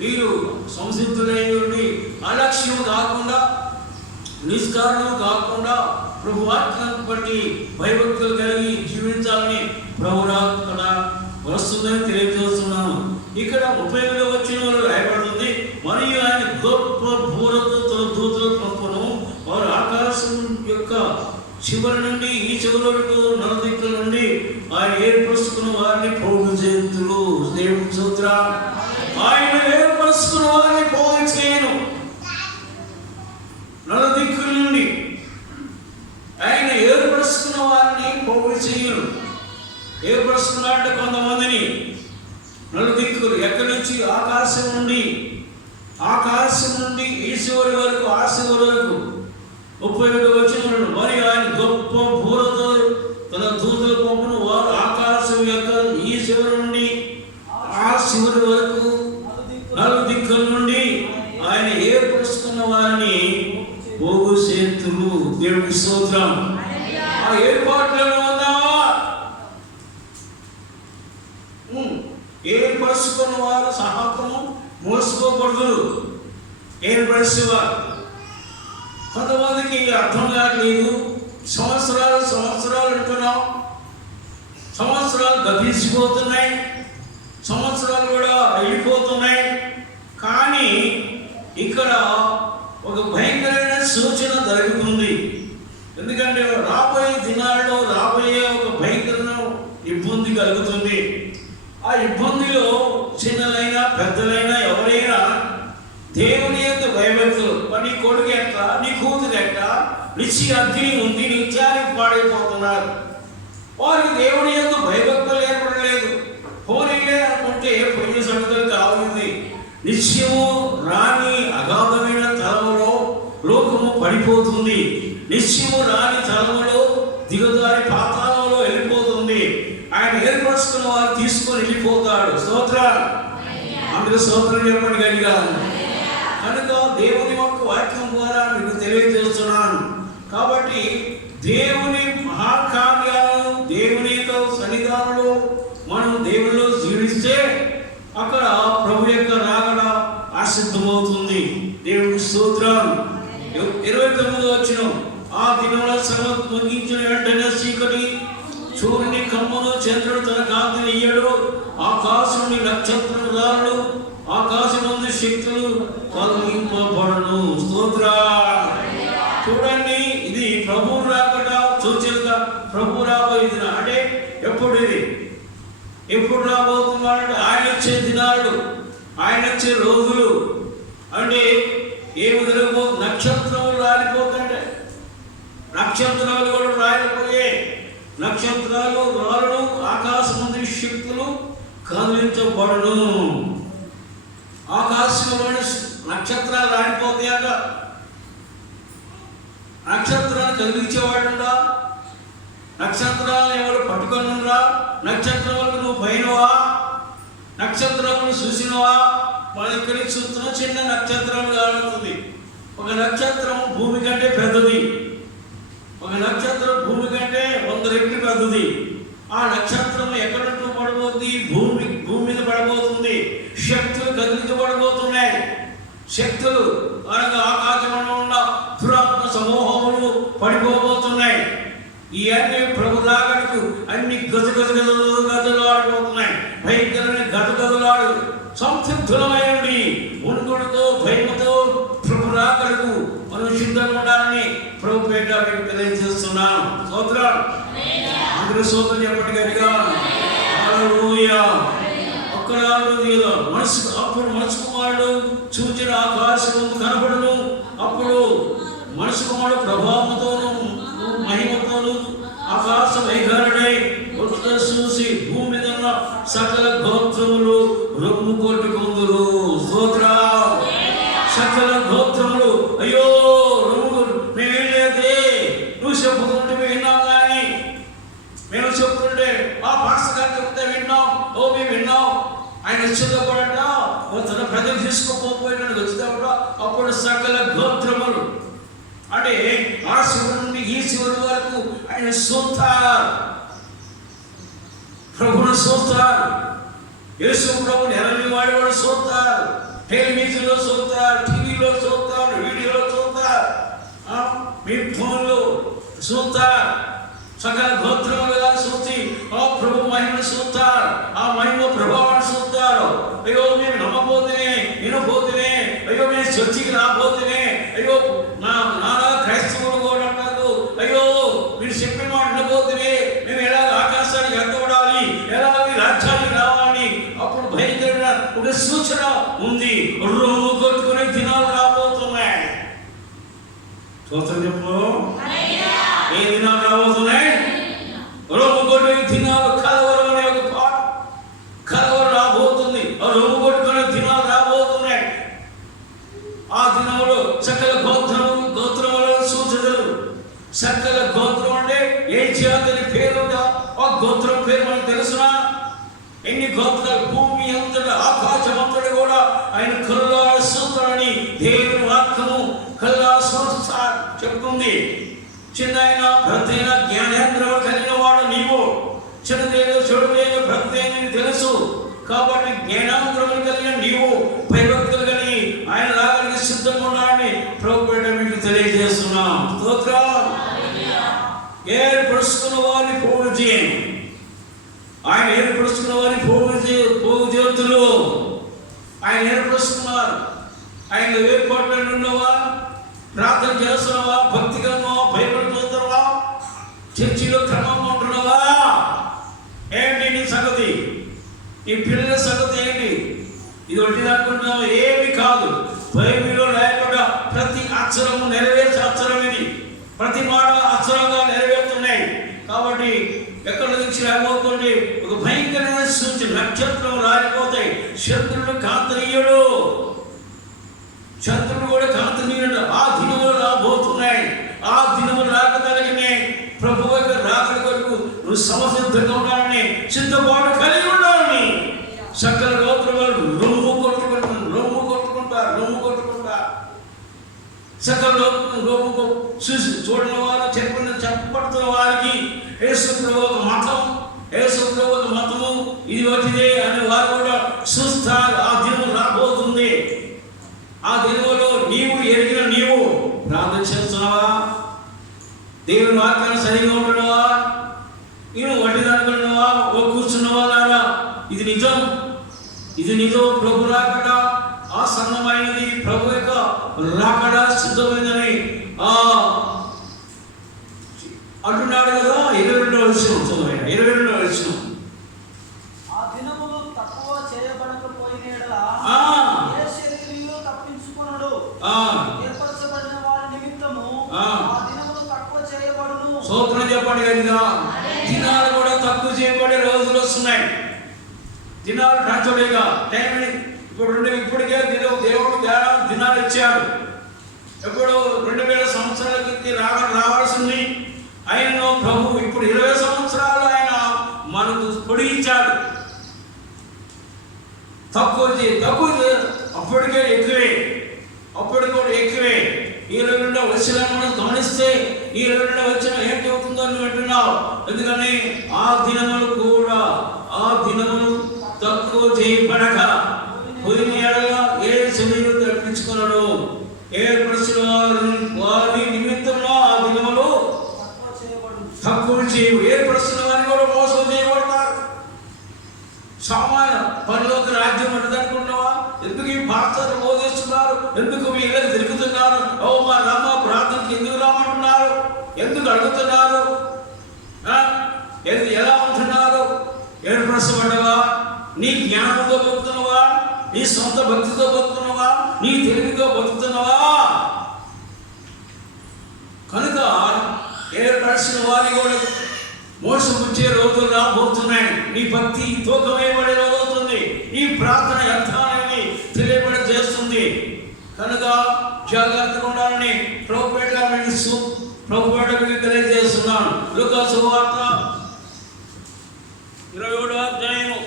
మీరు సంసిద్ధులై ఉండి అలక్ష్యం కాకుండా, నిష్కారణం కాకుండా ప్రభు వాక్యాన్ని బట్టి భయభక్తులు కలిగి జీవించాలని ప్రభు అక్కడ వస్తుందని తెలియజేస్తున్నాను. ఇక్కడ 30వ వచనంలో రాయబడుతుంది, మరియు ఆయన గొప్ప బూరతో తన దూతలు పంపును, వారు ఆకాశం యొక్క చివరి నుండి ఈ చివరి వరకు నలుదిక్కుల నుండి ఆయన ఏర్పరుచుకున్న వారిని పోగు చేతులు. దేవుని స్తోత్రం. ఆయన ఏర్పరుచుకున్న వారిని పోగు చేయను. నలుదిక్కుల నుండి ఆయన ఏర్పరుచుకున్న వారిని పోగు చేయను. ఏర్పరుచుకున్నాడంటే కొంతమందిని నలుదిక్కులు ఎక్కడి నుంచి ఆకాశం నుండి ఈ చివరి వరకు ఆ చివరి వరకు 37వ వచనంలో, మరి ఆయన గొప్ప బూరతో తన దూతల పంపును, వారు ఆకాశం యొక్క ఈ చివరి నుండి ఆ చివరి వరకు నలుదిక్కుల నుండి ఆయన ఏర్పరుచుకున్న వారిని పోగు చేతులు. దేవుని స్తోత్రం. ఆ ఏర్పాట్లలో ఉన్నావా? ఏర్పరుచుకున్న వారు సహాత్మము మోసుకోకూడదు. ఏర్పరిచేవారు కొంతమందికి అర్థం కావట్లేదు. సంవత్సరాలు అంటున్నాం, సంవత్సరాలు గతించిపోతున్నాయి, సంవత్సరాలు కూడా వెళ్ళిపోతున్నాయి. కానీ ఇక్కడ ఒక భయంకరమైన సూచన జరుగుతుంది. ఎందుకంటే రాబోయే దినాల్లో రాబోయే ఒక భయంకరమైన ఇబ్బంది కలుగుతుంది. ఆ ఇబ్బందిలో చిన్నలైనా పెద్దలైనా ఎవరైనా దేవుని యొక్క భయభక్తులు, నీ కొడుకు ఎట్లా, నీ కూతురు ఎట్లా, నిశ్చయ అగ్ని ఉంది, నిత్యానికి పాడైపోతున్నారు. వారికి దేవుని యొక్క భయభక్తులు ఏర్పడలేదు. పోనీలే అనుకుంటే పొయ్యి సంగతులు కావాలి. నిత్యము రాని అగాధమైన తలములో లోకము పడిపోతుంది. నిత్యము రాని తలములో దిగదారి పాతాళంలో వెళ్ళిపోతుంది. ఆయన ఏర్పరుచుకున్న వారు తీసుకొని వెళ్ళిపోతాడు. స్తోత్రం. అందరూ స్తోత్రం చెప్పండి గట్టిగా. కనుక దేవుని యొక్క వాక్యం ద్వారా మీకు తెలియజేస్తున్నాను. కాబట్టి దేవుని మహాకార్యాలను, దేవుని యొక్క సన్నిధానంలో మనం దేవునిలో జీవిస్తే అక్కడ ప్రభు యొక్క రాకడ ఆసిద్ధమవుతుంది. దేవుని స్తోత్రం. 29వ వచనం, ఆ దినంలో సర్వం ముగించిన వెంటనే చీకటి సూర్యుని కమ్మును, చంద్రుడు తన కాంతిని ఇయ్యడు, ఆకాశం నుండి నక్షత్రములు, ఆకాశమందు శక్తులు తొలగింపబడును. స్తోత్ర. చూడండి, ఇది ప్రభు రాకడ సూచనగా ప్రభు రాబోయే దిన. అంటే ఎప్పుడు రాబోతున్నాడు? ఆయన వచ్చే దినాలు, ఆయన వచ్చే రోజులు. అంటే ఏమి జరగబో? నక్షత్రములు రాలిపోతుంటే, నక్షత్రాలు కూడా రాలిపోయే, నక్షత్రాలు రాలును, ఆకాశమందు శక్తులు కదిలించబడును. ఆకాశంలోని నక్షత్రాలు రాలిపోతాయట. నక్షత్రాలు కదిలించేవాడుందా? నక్షత్రాలను ఎవరు పట్టుకొనురా? నక్షత్రములకు నువ్వు పోయినవా? నక్షత్రములు చూసినవా? మన ఇక్కడికి చూస్తున్న చిన్న నక్షత్రం కానుంది. ఒక నక్షత్రం భూమి కంటే పెద్దది. ఒక నక్షత్రం భూమి కంటే 100 రెట్లు పెద్దది. ఆ నక్షత్రం ఎక్కడ పడబోతుంది? భూమి మీద పడబోతుంది. శక్తులు కదిలించబడబోతున్నాయి. శక్తులు అనగా ఆకాశంలో ఉన్న దురాత్మ సమూహములు పడిపోబోతున్నాయి. ఇవన్నీ ప్రభు రాకడకు అన్ని గజగజలు ఆడిపోతున్నాయి. భయంకరమైన గజగజలాడు సంసిద్ధులమైనది. ఉనుకుడుతో భయముతో ప్రభు రాకడకు మనం సిద్ధంగా ఉండాలని ప్రభు పేట మీకు తెలియజేస్తున్నాను. స్తోత్రం. అందరూ స్తోత్రం చెప్పండి గట్టిగా. హల్లెలూయా. అప్పుడు మనసు కుమారుడు చూచిన ఆకాశం కనబడును. అప్పుడు మనసు కుమారుడు ప్రభావంతోను మహిమతోను ఆకాశ వైఖరుడై చూసి భూమి మీద ఉన్న సకల గోత్రములు రొమ్ము కొట్టుకుందురు. స్తోత్ర. సకల గోత్రములు అయ్యో రొమ్ము మేమేం లేదే, నువ్వు చెప్పుకుంటే విన్నాం, కానీ మేము చెప్పుకుంటే ఆ పాస్టర్ గారు చెప్తే విన్నాం, మేము విన్నాం. ఆయన వచ్చేటప్పుడంట తన ప్రజలు తీసుకోపోయినా వచ్చేటప్పుడు అప్పుడు సకల గోత్రములు, అంటే ఆ శివుడి నుండి ఈ శివుడి వరకు ఆయన చూస్తారు, ప్రభుని చూస్తారు. యేసు ప్రభుని ఎరవి వాడేవాడు చూస్తారు. టెలివిజన్లో చూస్తారు, టీవీలో చూస్తారు, వీడియోలో చూస్తారు, మీ ఫోన్లో చూస్తారు. సకల గోత్రములు గారు చూసి ఆ ప్రభు మహిమను చూస్తారు, ఆ మహిమ ప్రభావాన్ని చూస్తారు. అయ్యో మేము నమ్మబోతునే, వినబోతునే, అయ్యో మేము చర్చికి రాబోతునే, అయ్యో నానా క్రైస్తవులు కూడా అంటారు, అయ్యో మీరు చెప్పిన మాట వినబోతునే, మేము ఎలా ఆకాశానికి ఎత్తబడాలి, ఎలా రాజ్యానికి రావాలి. అప్పుడు భయంకరమైన ఒక సూచన ఉంది, రొమ్ము కొట్టుకునే దినాలు రాబోతున్నాయి. చూస్తాం చెప్పు, ఏ దినాలు రాబోతున్నాయి? రొమ్ము కొట్టుకునే దినాలు, కలవరం అనే ఒక పాట, కలవరం రాబోతుంది. ఆ రొమ్ము కొట్టుకునే దినాలు రాబోతున్నాయి. ఆ దినంలో సకల గోత్రముల సూచనలు. సకల గోత్రం అంటే ఏ జాతి పేరు ఉందా? ఆ గోత్రం పేరు మనకు తెలుసునా? ఎన్ని గోత్రాలు, భూమి అంతటా ఆకాశం అంతటా కూడా ఆయన కల్లార సూత్రాన్ని దేవుని వాక్యము కల్లార సూత్ర చెప్తుంది. చిన్న భక్తైన జ్ఞానేంద్రం కలిగిన వాడు నీవు. చిన్నదేదో చెడుదేదో భక్తైన తెలుసు కాబట్టి జ్ఞానేంద్రములు కలిగిన నీవు భయభక్తులు కలిగి ఆయన లాగానికి సిద్ధంగా ఉన్నాడని ప్రభుత్వం మీకు తెలియజేస్తున్నాం. స్తోత్రం. ఏర్పరుచుకున్న వారిని పోగు చేయండి. ఆయన ఏర్పరుచుకున్న వారిని పోగు చేతులు ఆయన ఏర్పరుచుకున్నారు. ఆయన ఏర్పాట్లు ఉన్నవా, ప్రార్థన చేస్తున్నావా, భక్తిగా బైబిల్ చదువుతావా, చర్చిలో క్రమంగా ఉంటున్నావా? ఏంటి నీ సంగతి? నీ పిల్లల సంగతి ఏంటి? ఇది ఒకటి అనుకుంటున్నావు, ఏమి కాదు. బైబిల్లో రాయకుండా ప్రతి అక్షరము నెరవేర్చే అక్షరం ఇది. ప్రతి మాట అక్షరంగా నెరవేరుతున్నాయి. కాబట్టి ఎక్కడ నుంచి రాబోతుంది ఒక భయంకరమైన సూచన. నక్షత్రం రాలిపోతాయి, చంద్రుడు కాంతనీయుడు, చంద్రుడు కూడా కాంతనీయుడు. ఆ దినములు రాబోతున్నాయి. ఆ దినములు రాకదలిగినే ప్రభు యొక్క రాకడ కొరకు నువ్వు సమసిద్ధంగా ఉండాలని, సిద్ధపాటు కలిగి ఉండాలని. సకల గోత్రములు రొమ్ము కొట్టుకుంటారు. సకల రొమ్ము చూసి చూడని వారు చెప్పబడుతున్న వారికి యేసు ప్రభు ఒక మతం, యేసు ప్రభు ఒక మతము, ఇది ఒకటిదే అని వారు కూడా చూస్తారు. ఆ దినము రాబోతుంది. ఆ దినములో నీవు ఎరిగిన నీవు ప్రార్థన చేస్తున్నావా? దేవుని వాక్యాన్ని సరిగా ఉంటున్నావా? నువ్వు వడ్డీ అనుకున్నావా? కూర్చున్నవా? లారా ఇది నిజం, ఇది నిజం. ప్రభు రాకడ ఆసన్నమైనది, ప్రభు యొక్క రాకడ సిద్ధమైందని అంటున్నాడు కదా. 22వ వచనం చదవండి. 22వ వచనం. ఆ దినములు తక్కువ చేయబడకపోయిన యెడల ఏ శరీరీయుడు తప్పించుకొనడు. ఏర్పరచబడిన వారి నిమిత్తము ఆ దినములు తక్కువ చేయబడును. స్తోత్రం చెప్పండి కదా. దినాలు కూడా తక్కువ చేయబడే రోజులు వస్తున్నాయి. దినాలు టంచలేగా టైం ఇప్పటికే దేవుడు దినాలు ఇచ్చాడు. ఎప్పుడు 2000 సంవత్సరాల క్రితం రావాల్సింది ఆయనను ప్రభు ఇప్పుడు 20 సంవత్సరాలు ఆయన మనకు పొడిగించాడు. తక్కువ అప్పటికే ఎక్కువే, అప్పటికి కూడా ఎక్కువే. ఈ 22వ వచనం మనం గమనిస్తే ఈ 22వ వచనం ఏంటి అవుతుందో అని అంటున్నావు. ఎందుకని ఆ దినములు కూడా, ఆ దినములు తక్కువ చేయబడక పోయిన ఏడగా ఏ శరీరం తప్పించుకున్నాడు. ఏర్పరిచిన వారి నిమిత్తంలో ఆ దినములు తక్కువ చేయవు. ఏర్పరిచిన వారిని కూడా మోసం చేయబడతారు. సామాన్య పనిలోకి రాజ్యం ఉండదనుకున్నావా? ఎందుకు ఈ భాషను బోధిస్తున్నారు? ఎందుకు మీ ఇళ్ళకి తిరుగుతున్నారు? మా రామ ప్రార్థనకి ఎందుకు రామంటున్నారు? ఎందుకు అడుగుతున్నారు? ఎలా ఉంటున్నారు? ఏర్పరచబడ్డవా? నీ జ్ఞానంతో బతుకుతున్నావా? నీ సొంత భక్తితో బతుకుతున్నావా? నీ తెలివితో బతుకుతున్నావా? కనుక ఏర్పరిచిన వారి కూడా మోసపుచ్చే రోజులు రాబోతున్నాయి. నీ భక్తి తూకమేయబడే రోజు అవుతుంది. నీ ప్రార్థన యథాన్ని తెలియబడి చేస్తుంది. కనుక జాగ్రత్తగా ఉండాలని ప్రభుపేట మీకు తెలియజేస్తున్నాను. లూకా సువార్త 27వ అధ్యాయము.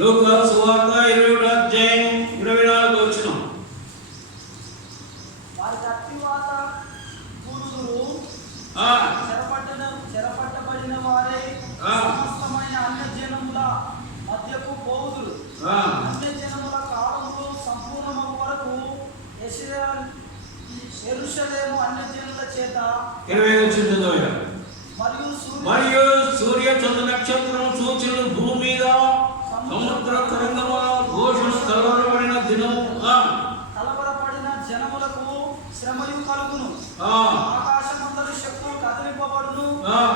లూకా సువార్త 27వ అధ్యాయం 24వ వచనం. చెరపట్టబడిన వారే సమస్తమైన అన్యజనముల మధ్యకు పోవుదురు. అన్ని జనముల కాలములు సంపూర్ణమగు వరకు యెరూషలేము అన్ని జనుల చేత మరియు సూర్య చంద్ర నక్షత్రం సూచనలు భూమి మీద సముద్ర తరంగముల ఘోషణ కలవరపడిన దినము కలవరపడిన జనములకు శ్రమయు కలుగును. ఆకాశమందరి శక్తులు కదిలింపబడును.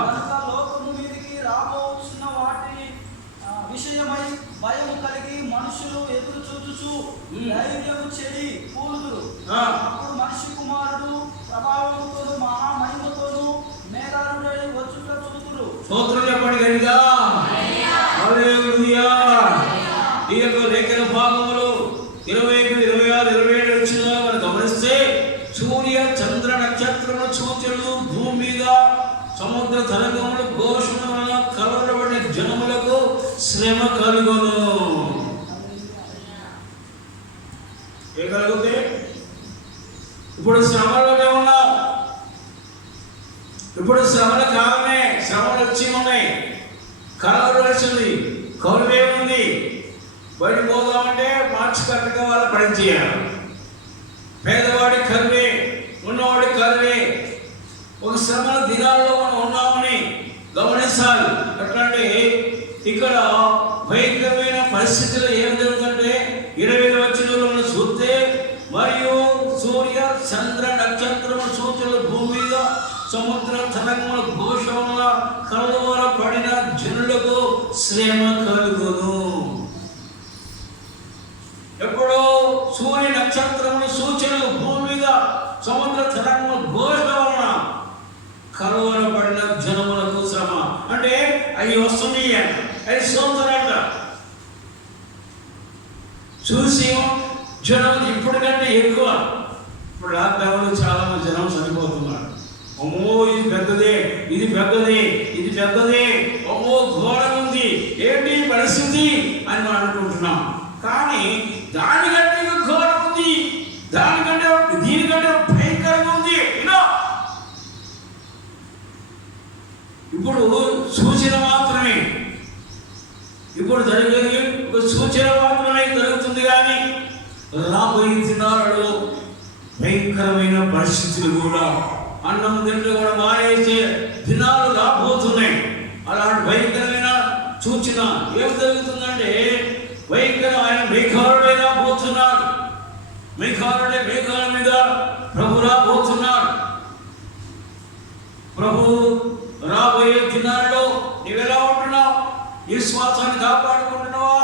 కనుక లోకము మీదికి రాబోతున్న వాటి విషయమై భయము కలిగి మనుషులు ఎదురు చూచుచు ధైర్యము చెడి కూలుదురు. అప్పుడు మనిషి కుమారుడు ప్రభావముతోను మహామహిమతోను మేఘారుడై వచ్చుట చూతురు. స్తోత్రం చెప్పండి గట్టిగా. హల్లెలూయా. ఈ యొక్క లేఖన భాగములు 25, 26, 27 వచ్చిన మనం గమనిస్తే సూర్య చంద్ర నక్షత్రముల సూచనలు భూమి మీద సముద్ర తరంగములు ఘోషణ వలన కలవరపడిన జనములకు శ్రమ కలుగును. ఏ కలుగుతే? ఇప్పుడు శ్రమలోనే ఉన్నాం. ఇప్పుడు శ్రమల కాలమే. శ్రమలు వచ్చి ఉన్నాయి. కలవలసింది కలువే ఉంది. బయట పోదామంటే మార్చి కట్టగా వాళ్ళ పని చేయాలి. పేదవాడి కరువే, ఉన్నవాడి కరువే. ఒక శ్రమల దినాల్లో మనం ఉన్నామని గమనించాలి. అట్లాంటి ఇక్కడ భయంకరమైన పరిస్థితులు ఏం జరుగుతుందంటే 20 వచనంలో మనం చూస్తే మరియు సూర్య చంద్ర నక్షత్రముల సూచనలు భూమి మీద సముద్ర తరంగముల ఘోషముల కలవరపడిన జనులకు శ్రమ కలుగును. ఎప్పుడో సూర్య నక్షత్రముల సూచనలు భూమి మీద సముద్ర తరంగముల ఘోషణ వలన కలవరపడిన జనములకు శ్రమ. అంటే అవి వస్తున్నాయి అంట, అవి సోదరంట. చూసి జనం ఇప్పటికంటే ఎక్కువ. ఇప్పుడు లాక్డౌన్లో చాలా మంది జనం చనిపోతున్నారు. అమ్మో ఇది పెద్దదే, ఇది పెద్దది, ఇది పెద్దది, అమ్మో ఘోరం ఉంది, ఏంటి పరిస్థితి అని మనం అనుకుంటున్నాం. కానీ దానికంటే ఘోరం ఉంది, దానికంటే దీనికంటే భయంకరంగా ఉంది. ఇప్పుడు సూచన మాత్రమే, ఇప్పుడు జరిగేది ఒక సూచన మాత్రమే జరుగుతుంది. కానీ రాబోయే దినాలలో భయంకరమైన పరిస్థితులు కూడా, అన్నం తింటే కూడా మానేసే దినాలు రాబోతున్నాయి. అలాంటి భయంకరమైన సూచన ఏం జరుగుతుందంటే భయంకరమైన మేఘాలుడే రాబోతున్నాడు. మేఘాలుడే మేఘాల మీద ప్రభు రాబోతున్నాడు. ప్రభు రాబోయే దినాల్లో నీవెలా ఉంటున్నావు? నీ శ్వాసాన్ని కాపాడుకుంటున్నావా?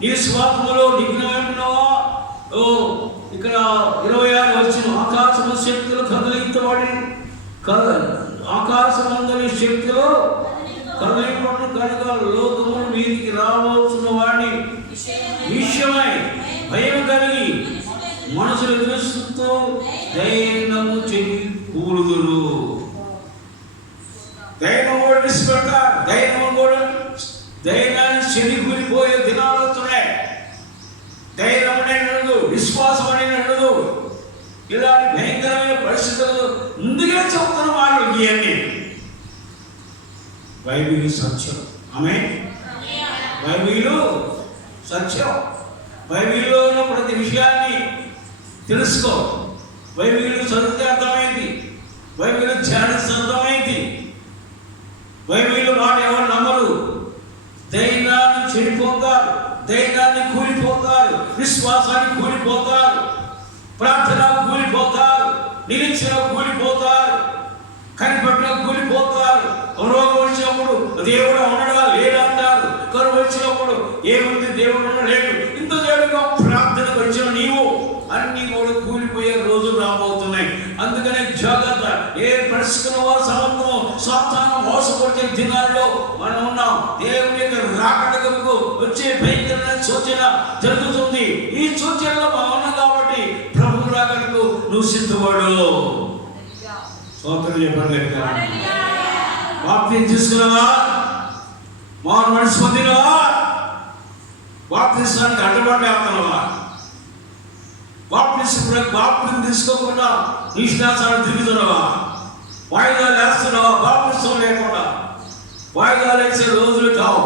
నీ శ్వాసములో నిఘ్నమైంటున్నావా? ఇక్కడ 26 వచ్చిన ఆకాశము శక్తులు కదిలించబడి ఆకాశమందరి శక్తులు కదిలింపబడి కనుక లోకముల మీదికి రావాల్సిన వాడిని విషయమై భయం కలిగి మనసులు ఎదురుస్తూ ధైర్యము చెంది కూలుదురు. ధైర్యం కూడా విడిచిపెడతారు. ధైర్యాన్ని చెడిపోయే దినాలు వస్తున్నాయి. ధైర్యం అనేది నడదు, విశ్వాసం అనేది నడదు. ఇలాంటి భయంకరమైన పరిస్థితులు ముందుగా చెబుతున్న వాళ్ళు ఇవన్నీ. బైబిల్ సత్యం. ఆమేన్. బైబిల్ సత్యం. బైబిల్లో ఉన్న ప్రతి విషయాన్ని తెలుసుకో. బైబిల్ చదివితే అర్థమైంది, బైబిల్ ధ్యానిస్తే అర్థమైంది. బైబిల్ మాట ఎవరు నమ్మరు. ధైర్యాన్ని చెడిపోతారు, ధైర్యాన్ని కూలిపోతారు, విశ్వాసాన్ని కూలిపోతారు, ప్రార్థన కూలిపోతారు, నిరీక్షణ కూలిపోతారు, కనిపెట్టడం కూలిపోతారు. రోగం వచ్చినప్పుడు దేవుడు ఉండడా లేదంటారు. కరువు వచ్చినప్పుడు ఏముంది దేవుడు ఉండలేడు. ఇంత దేవుడిగా ప్రార్థనకు వచ్చిన నీవు అన్ని కూడా కూలిపోయే రోజులు రాబోతున్నాయి. అందుకనే జాగ్రత్త. ఏ పరిస్థితుల్లో వారు సమర్థం సాతాను మోసపరిచే దినాల్లో మనం ఉన్నాం. దేవుని యొక్క రాకడకు వచ్చే భయంకరమైన సూచన జరుగుతుంది. ఈ సూచనలో మనం ఉన్నాం కాబట్టి ప్రభు రాకడకు నువ్వు సిద్ధపడు. స్తోత్రం చెప్పండి. బాప్తిసం తీసుకున్నావా? మారు మనసు పొందినవా? బాప్తిసానికి అడ్డపడ్డావా? బాప్తిసం తీసుకోకుండా నిష్ఠాసాన్ని తిరుగుతున్నావా? వాయిదాలు వేస్తున్నావా? బాప్తిసం లేకుండా వాయిదాలు వేసే రోజులు కావు.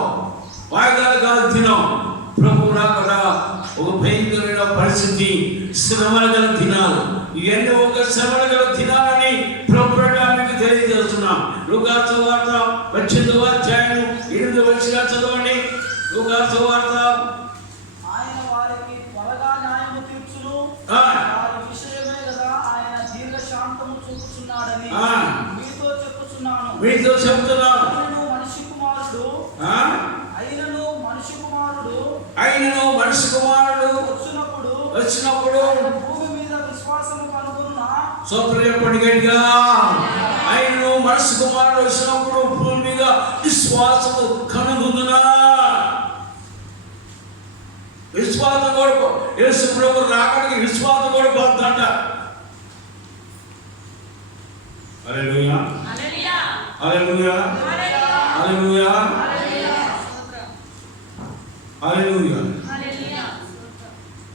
వాయిదాలు కాదు దినం. ప్రభు రాక ఒక భయంకరమైన పరిస్థితి, శ్రమల గల దినాలు. ఇవన్నీ ఒక శ్రమల గల దినాలని ప్రభువుగా మీకు తెలియజేస్తున్నాం. లూకా సువార్త 18వ అధ్యాయం 8వ వచనం చదవండి. లూకా సువార్త. ఆయన వారికి త్వరగా న్యాయము తీర్చును, వారి విషయమే కదా ఆయన దీర్ఘశాంతము చూపుచున్నాడని మీతో చెప్తున్నాను. ఆయనను మనిషి కుమారుడు వచ్చినప్పుడు భూమి మీద విశ్వాసము కనుగొనునా. సోదరుడిగా ఆయనను మనిషి కుమారుడు వచ్చినప్పుడు భూమి మీద విశ్వాసము కనుగొనునా. విశ్వాసం కొరకు యేసు ప్రభు రాకడికి విశ్వాసం కొరకు వద్దంట. హల్లెలూయా, హల్లెలూయా, హల్లెలూయా, హల్లెలూయా.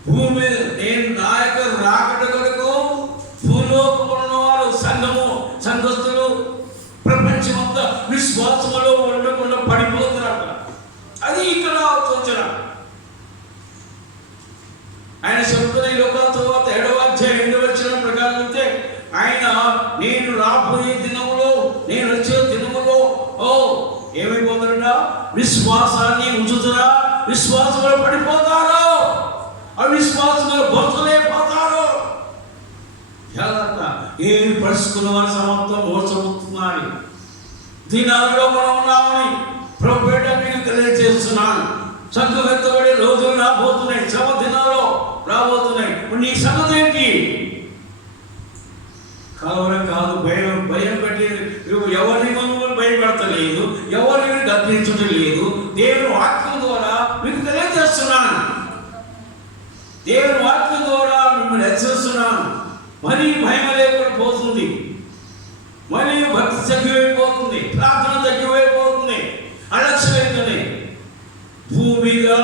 భూమి నేను నా యొక్క రాకడ కొరకు భూలోకంలో వారు సంఘస్థులు ప్రపంచమంతా విశ్వాసములో ఉండకుండా పడిపోతున్నారు. అది ఇక్కడ సూచన. ఆయన చెబుతున్న ఈ లోక తర్వాత 7వ అధ్యాయం 8వ వచనం ప్రకారం అయితే ఆయన నేను రాబోయే దినములో, నేను వచ్చే దినములో ఏమైపోతారట? విశ్వాసాన్ని ఉంచుతున్నా, విశ్వాసంలో పడిపోతారు, అవిశ్వాసంలో బతులైపోతారు. ఏ పరిస్థితుల్లో మన సమర్థం మోసపోతున్నాయి. దినాల్లో మనం ఉన్నామని ప్రభుపేట మీకు తెలియజేస్తున్నాను. సంఘం ఎత్తబడే రోజులు రాబోతున్నాయి, శ్రమ దినాలు రాబోతున్నాయి. నీ సంగతి ఏంటి? కలవరం కాదు, భయం పెట్టి ఎవరిని మనం భయపెడతలేదు, ఎవరిని గర్తించడం లేదు. దేవుని వాక్యం ద్వారా మీకు తెలియజేస్తున్నాను, దేవుని వాక్యం ద్వారా మిమ్మల్ని హెచ్చరిస్తున్నాను. మరీ భయం లేకుండా పోతుంది, మరీ భక్తి తగ్గిపోతుంది, ప్రార్థన తగ్గిపోతుంది, అలక్ష్యమైందని. భూమిగా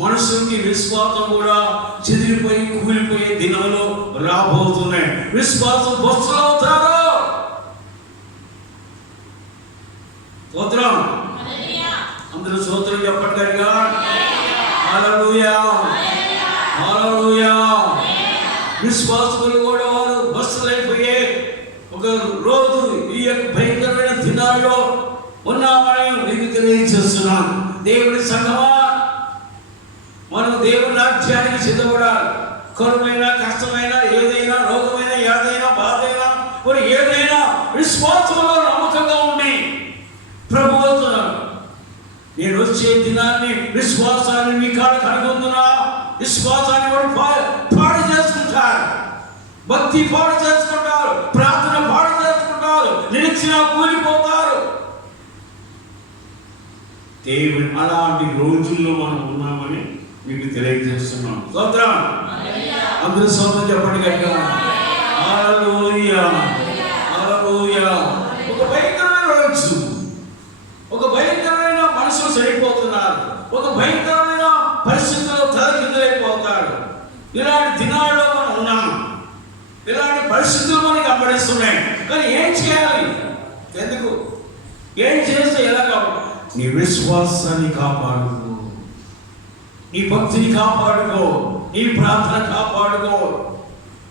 మనుషులకి విశ్వాసం కూడా చెదిరిపోయి కూలిపోయే దినాలు రాబోతున్నాయి. విశ్వాసం బస్సులు అవుతారు. స్తోత్రం, అందరూ స్తోత్రం చెప్పండి గట్టిగా. హల్లెలూయా, హల్లెలూయా. విశ్వాసములు కూడా వారు బస్సులైపోయే ఒక రోజు ఈ యొక్క భయంకరమైన దినాల్లో ఉన్నామని మీకు తెలియజేస్తున్నాను. దేవుడి సంఘమా, మనం దేవుని రాజ్యానికి సిద్ధపడాలి. కరుమైన, కష్టమైన, ఏదైనా రోగమైన, ఏదైనా బాధైనా, మరి ఏదైనా విశ్వాసంలో నమ్మకంగా ఉండి ప్రభు వస్తున్నాడు. నేను వచ్చే దినాన్ని విశ్వాసాన్ని మీ కాడ కనుగొందునా. విశ్వాసాన్ని కూడా పాడు చేసుకుంటారు, భక్తి పాడు చేసుకుంటారు, ప్రార్థన పాడు చేసుకుంటారు, నిలిచిన కూలిపోతారు. దేవుని అలాంటి రోజుల్లో మనం ఉన్నామని మీకు తెలియజేస్తున్నాం. స్తోత్రం, అందరూ స్తోత్రం చెప్పండి గట్టిగా. హల్లెలూయా, హల్లెలూయా. ఒక భయంకరమైన రోజు, ఒక భయంకరమైన మనుషులు చనిపోతున్నారు, ఒక భయంకరమైన పరిస్థితుల్లో తలకిందులైపోతారు. ఇలాంటి దినాల్లో మనం ఉన్నాం. ఇలాంటి పరిస్థితులు మనకి అప్పడిస్తున్నాయి. కానీ ఏం చేయాలి? ఎందుకు? ఏం చేస్తే ఎలాగా? నీ విశ్వాసాన్ని కాపాడుకో, నీ భక్తిని కాపాడుకో, నీ ప్రార్థన కాపాడుకో.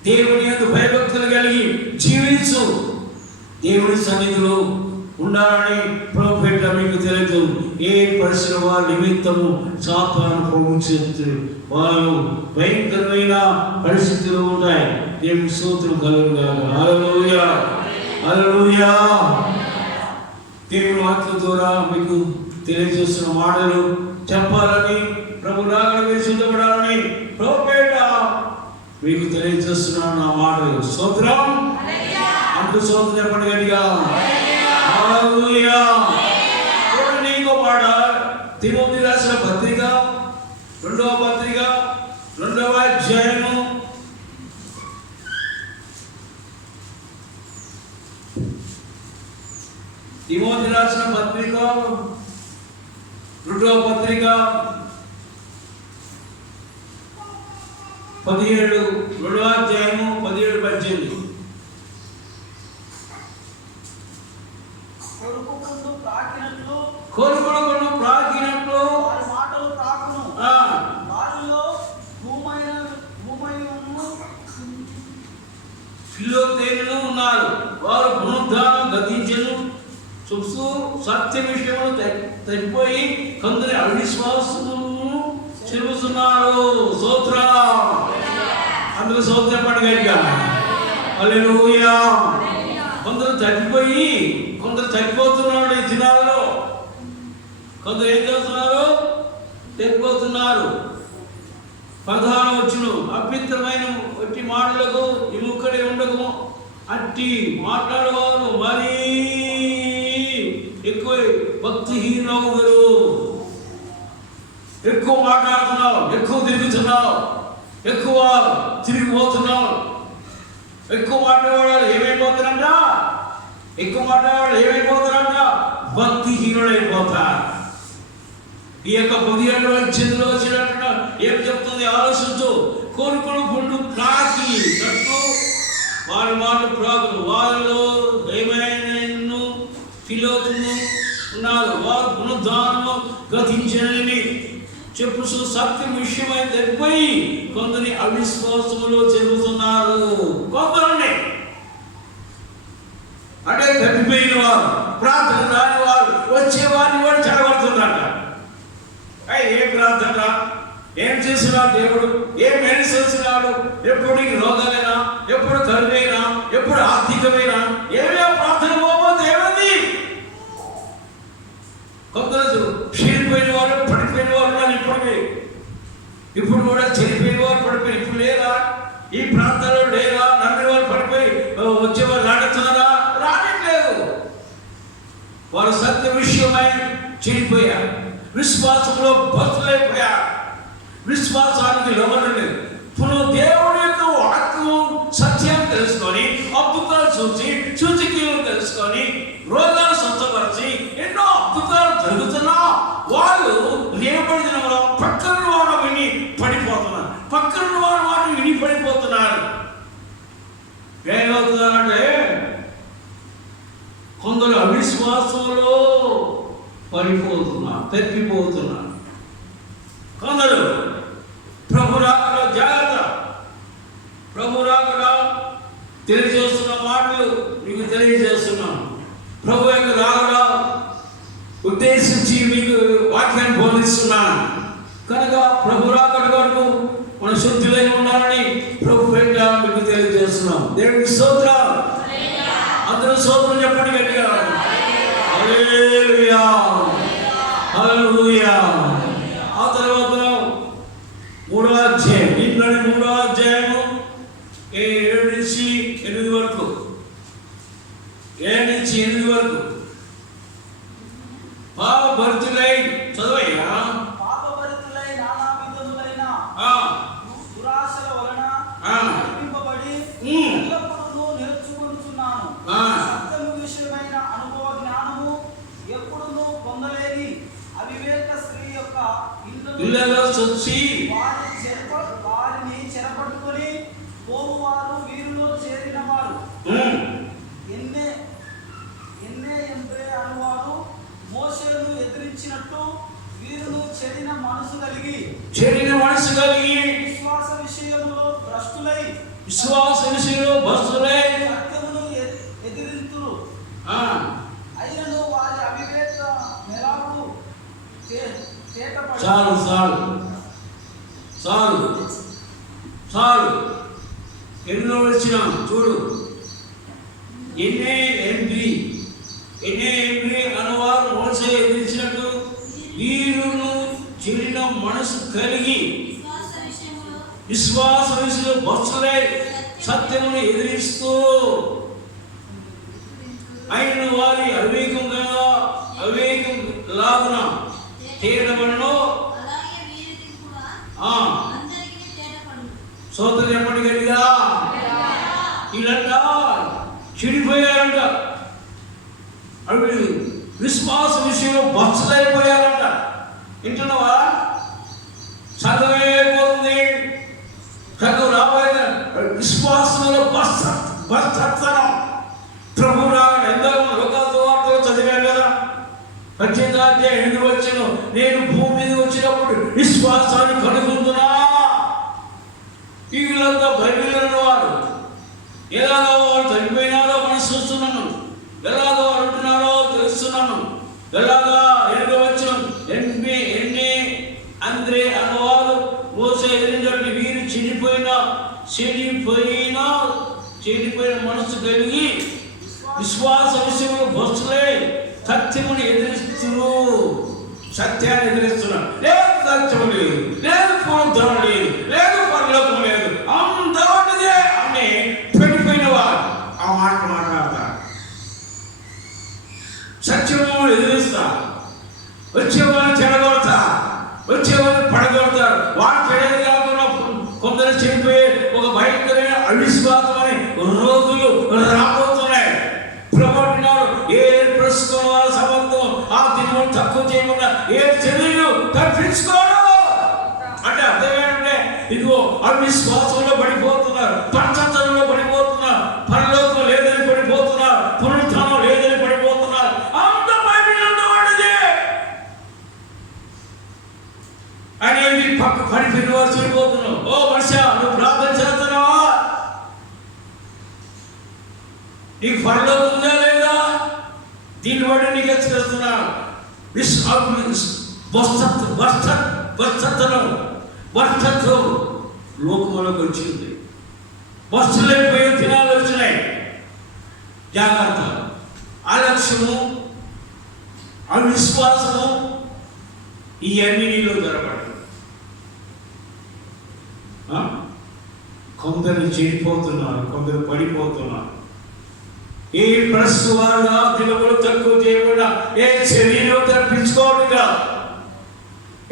దేవుని యందు భయభక్తులు కలిగి జీవించు. దేవుని సన్నిధిలో ఉండాలని ప్రభుపేట మీకు తెలియదు. ఏ పరిశ్రమ వారి నిమిత్తము సాతాను పోగుచేస్తే వారు భయంకరమైన పరిస్థితులు ఉంటాయి. దేవుని స్తోత్రం కలుగుగా. హల్లెలూయా, హల్లెలూయా. దేవుని వాక్యం ద్వారా మీకు తెలియజేస్తున్న మాటలు చెప్పాలని, ప్రభు రాకడకు సిద్ధపడాలని ప్రభుపేట మీకు తెలియజేస్తున్నాను నా మాటలు. స్తోత్రం, అంటూ స్తోత్రం చెప్పండి గట్టిగా. హల్లెలూయా. చూడండి ఇంకో మాట, తిమోతి రాసిన పత్రిక 2వ పత్రిక 2వ అధ్యాయము 17 2వ అధ్యాయము 17-18. కొరుకుడు ప్రాకినట్లు వారి మాటలు ప్రాకును. వారిలో సత్య విషయంలో తగ్గిపోయి కొందరి అవిశ్వాసము చెబుతున్నారు. స్తోత్రం. అందరూ స్తోత్రం పడగలిగా. హల్లెలూయా. కొందరు తగ్గిపోయి కొందరు తగ్గిపోతున్నాడు ఈ దినాల్లో. కొందరు ఏం చేస్తున్నారు? తగ్గిపోతున్నారు. 16 వచ్చును అభ్యంతరమైన వట్టి మాటలకు విముఖుడై ఉండకు. అట్టి మాట్లాడేవారు మరీ ఎక్కువ భక్తిహీనవులు. ఎక్కువ మాట్లాడుతున్నావు, ఎక్కువ తిరుగుతున్నావు, ఎక్కువ తిరిగిపోతున్నావు. ఎక్కువ మాట్లాడేవాడు ఏమైపోతారంట? ఎక్కువ మాట్లాడేవాడు ఏమైపోతారంట? భక్తిహీనుడైపోతారు. ఈ యొక్క 17 చేతిలో వచ్చినట్టు ఏం చెప్తుంది ఆలోచించు. కోరుకుడు పుండు కాకి కట్టు వారి మాటలు ప్రాకులు వారిలో ఏమైనా ఫిలోతును ఉన్నారు. వారు పునరుద్ధానము గతించని చెప్పు సత్యం విషయమై తగ్గిపోయి కొందరి అవిశ్వాసములో చెబుతున్నారు. కొందరిని అంటే తగ్గిపోయిన వారు, ప్రార్థన రాని వారు, వచ్చేవారిని వాడు చెడగొడుతున్నారట. ఏం ప్రార్థన, ఏం చేస్తున్నాడు దేవుడు, ఏం మేలు చేస్తున్నాడు, ఎప్పుడు రోగాలైనా, ఎప్పుడు కరువైనా, ఎప్పుడు ఆర్థికమైనా ఏమేమో ప్రార్థన పోతే ఏమైంది? కొందరు చనిపోయిన వాళ్ళు పడిపోయిన వాళ్ళు ఇప్పుడు కూడా చనిపోయిన వాళ్ళు పడిపోయి ఇప్పుడు లేదా? ఈ ప్రాంతాల్లో లేదా? నమ్మిన వాళ్ళు పడిపోయి వచ్చేవారు రాడుతున్నారా? రావట్లేదు. వారు సత్య విషయమై చనిపోయారు. విశ్వాసంలో బతులైపోయారు. విశ్వాసానికి లోబడలేదు. ఇప్పుడు దేవుడి యొక్క వాక్యం సత్యం తెలుసుకొని అద్భుతాలు చూసి సూచికలు తెలుసుకొని రోగాలు స్వస్థపరిచి ఎన్నో అద్భుతాలు జరుగుతున్నా వాళ్ళు లేబడిన పక్కన వారు విని పడిపోతున్నారు. పక్కన వారు విని పడిపోతున్నారు. ఏమవుతున్నారంటే కొందరు అవిశ్వాసంలో పడిపోతున్నారు, తప్పిపోతున్నారు. కొందరు ప్రభు రాకడ జాగ్రత్త. ప్రభు రాకడ తెలియజేస్తున్న మాటలు మీకు తెలియజేస్తున్నాను. ప్రభు యొక్క రాకడ ఉద్దేశించి మీకు వాక్యాన్ని బోధిస్తున్నాను. కనుక ప్రభు రాకడ వరకు మన శుద్ధులై ఉండాలని ప్రభు పేట మీకు తెలియజేస్తున్నాం. దేవుడికి స్తోత్రం. అందరూ స్తోత్రం చెప్పండి గట్టిగా. హల్లెలూయా, హల్లెలూయా. ఆ తర్వాత 3వ అధ్యాయం, ఇంట్లోని 3వ అధ్యాయము 7 నుంచి 8 వరకు, 7 నుంచి 8 వరకు. పాపభరితులై చదవయ్యా. పాపభరితులై నానా విధములైన దురాశల వలన నడిపింపబడి ఎల్లప్పుడూ నేర్చుకొనుచున్నాను. సత్యము విషయమైన అనుభవ జ్ఞానము ఎప్పుడునూ పొందలేని అవివేక స్త్రీ యొక్క ఇళ్ళలో చొచ్చి వారిని చెరపట్టుకొని పోవువారు వీరిలో చేరిన వారు ఎన్నే అనువారు మోషేను ఎదిరించినట్టు వీరును చెడిన మనసు కలిగి విశ్వాస విషయంలో భ్రష్టులై సత్యమును ఎదిరింతురు. అయినను వారి అవివేక నెలకు చాలు. ఎన్నో వచ్చిన చూడు. ఎన్నే అనువారు మోసే ఎదిరించినట్టు వీరును చెడిన మనసు కలిగి విశ్వాస విషయంలో భక్తులై సత్యమును ఎదిరిస్తూ ఆయన వారి అవివేకం లాగున తేడబడినో సోదరు చెప్పండి గట్టిగా. వీళ్ళంట చెడిపోయారంట. అవి విశ్వాస విషయంలో భక్తులైపోయారంట. వింటున్నావా? చదువైపోతుంది, చదువు రాబోయే విశ్వాసంలో భక్తత్వం. ప్రభు రాగడ ఎందరో లోకాలతో వార్తలు చదివాను కదా. 18వ అధ్యాయం 8వ వచనం, నేను భూమి మీద వచ్చినప్పుడు విశ్వాసాన్ని కనుగొందునా. వీళ్ళంతా బైబిల్ వారు ఎలాగో వారు చనిపోయినారో మనం చూస్తున్నాను, ఎలాగో వారు ఉంటున్నారో తెలుస్తున్నాను. ఎలాగా 8వ ఎన్ని అంద్రే అన్నవారు మోసే ఎదురించండి వీరు చెడిపోయిన మనసు కలిగి విశ్వాస విషయంలో భ్రష్టులై సత్యమును ఎదిరిస్తున్నారు. సత్యాన్ని ఎదిరిస్తున్నారు. లేదు సత్యము లేదు, లేదు పునరుద్ధరణ లేదు, లేదు పరలోకం లేదు, అంతటిదే అని పెట్టిపోయిన వారు ఆ మాట మాట్లాడతారు. సత్యము ఎదిరిస్తారు, వచ్చేవాళ్ళు చెడగొడతారు, వచ్చేవాళ్ళు పడగొడతారు. వారు చెడేది కాకుండా కొందరు చనిపోయే ఒక భయంకరమైన అవిశ్వాసం అనే రోజులు రాబోతున్నాయి. ప్రభుత్వాలు ఏ ప్రస్తుతం సమర్థం ఆ దినం తక్కువ చేయకుండా ఏ చర్యలు తప్పించుకోవడం అంటే అర్థం ఏంటంటే ఇదిగో అవిశ్వాసంలో పడిపోతున్నారు, పచ్చతంలో పడిపోతున్నారు, పరలోకం లేదని పడిపోతున్నారు, పునరుత్థానం లేదని పడిపోతున్నారు. అంత పడిపోయినది అనేది పక్క పడిపోయిన వారు చనిపోతున్నావు. ఓ మనిషి, నువ్వు ప్రార్థన చేస్తున్నావా? నీకు పరలోకం ఉందా లేదా? దీన్ని బట్టి నీకు హెచ్చరిస్తున్నాను. వర్షత్వం లోకంలోకి వచ్చింది. వస్తులైపోయే దినాలు వచ్చినాయి. జాగ్రత్త. అలక్ష్యము, అవిశ్వాసము ఇవన్నీ నీలో జరగబడి కొందరు చెడిపోతున్నారు, కొందరు పడిపోతున్నారు. ఈ ప్రస్తువారుగా దినములు తక్కువ చేయకుండా ఏ శరీరం తప్పించుకోవడం,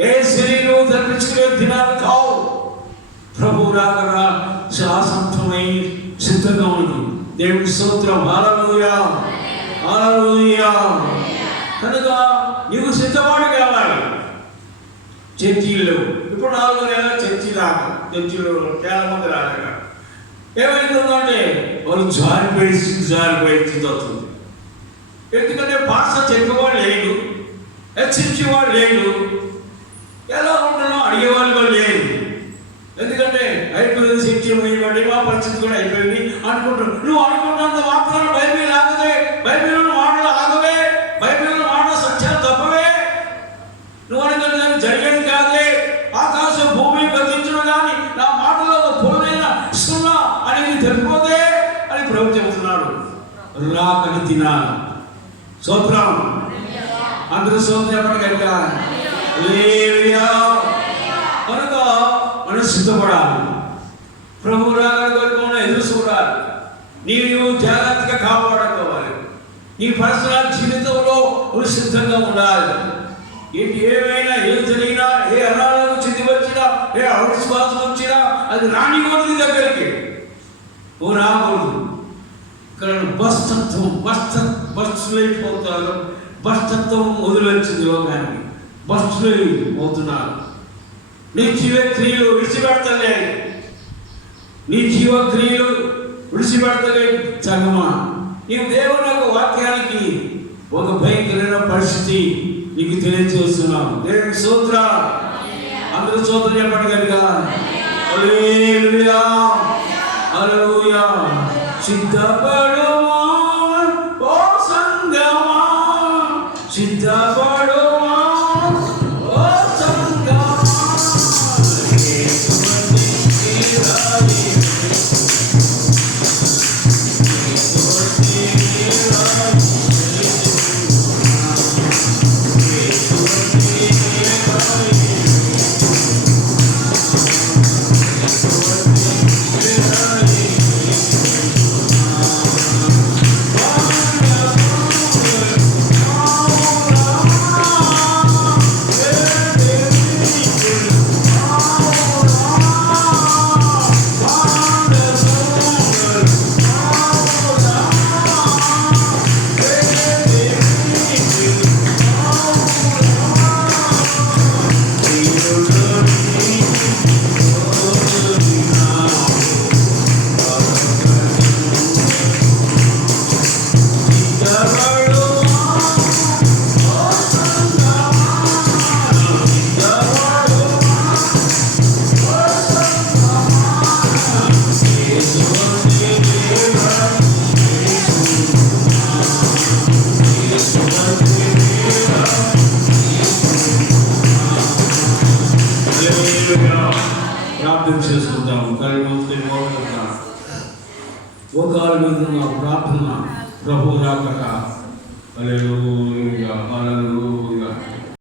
ఏ శరీరం తప్పించుకునే దినాలు కావు. ప్రభు రాగరా శాసంతమై సిద్ధంగా ఉంది. దేవుడి స్తోత్రం. హల్లెలూయా, హల్లెలూయా. కనుక నీవు సిద్ధపాటు కావాలి. చర్చిల్లో ఇప్పుడు 4 నెలల చర్చిలో చాలా మంది రాలేక ఏమైతుందంటే వాళ్ళు జారిపోయి స్థితి. ఎందుకంటే భాష చెప్పేవాడు లేడు, హెచ్చరించేవాడు లేడు, ఎలా ఉంటున్నావు అడిగేవాళ్ళు లేదు. ఎందుకంటే అయిపోయింది, శిక్షణ వేయబడి మా పరిస్థితి కూడా అయిపోయింది అనుకుంటున్నావు. నువ్వు అనుకుంటున్నంత మాత్రాలు బైబిల్ ఆగదే, బైబిల్ మాటలు ఆగవే, బైబిల్ మాటలు సత్యాలు తప్పవే. నువ్వు అనుకున్న జరిగేది కాదే. ఆకాశం భూమి గతించడం కానీ నా మాటలో పూర్ణైన సున్నా అనేది తెలిపోతే అని ప్రభు చెబుతున్నాడు. రాకని తినాలి. స్తోత్రం. అందరూ స్తోత్రం చెప్పండి కనుక. కనుక మనం సిద్ధపడాలి. ప్రభు రాకడ కొరకు మనం ఎదురు చూడాలి. నీవు జాగ్రత్తగా కాపాడుకోవాలి. నీ పర్సనల్ జీవితంలో నువ్వు సిద్ధంగా ఉండాలి. ఏమైనా ఏం జరిగినా, ఏ అనారోగ్యం చెంది వచ్చినా, ఏ అవిశ్వాసం వచ్చినా అది రానికూడదు దగ్గరికి. నువ్వు రాకూడదు. ఇక్కడ బస్సులైపోతారు. బస్తత్వం వదిలించింది లోకానికి. బస్సులైపోతున్నారు. నీ జీవక్రియలు విడిచిపెడతలే, నీ జీవక్రియలు విడిచిపెడతలే సంగమా. నీవు దేవుని యొక్క వాక్యానికి ఒక భయంకరమైన పరిస్థితి నీకు తెలియజేస్తున్నాం. దేవునికి స్తోత్రం. అందరూ స్తోత్రం చెప్పండి కనుక. హల్లెలూయా, హల్లెలూయా. సిద్ధపడుమా ఓ సంగమా, సిద్ధపడుమా ఓ సంగమా. ప్రార్థన చేసుకుంటాం. కలిసి ఒకళ్ళ మీద ప్రార్థన ప్రభు రాకట. హల్లెలూయా, హల్లెలూయా.